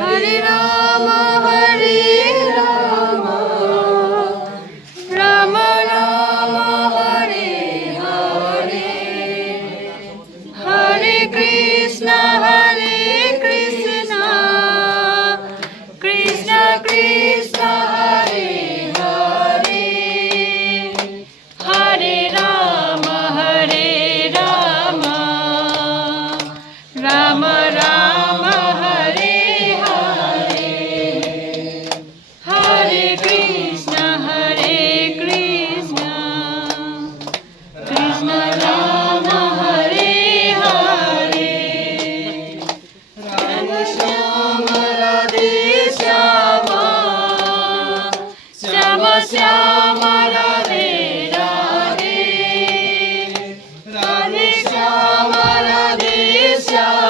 Hare Rama, Rama Rama, Hare Hare, Hare Krishna, Krishna Krishna, Hare Hare, Hare Rama, Rama Rama, Hare Hare, Hare Krishna, Krishna Rama, Hare Hare, Rama Shyama Radhe Shyama, Shyama Shyama Radhe Radhe, Radhe Shyama Radhe Shyama.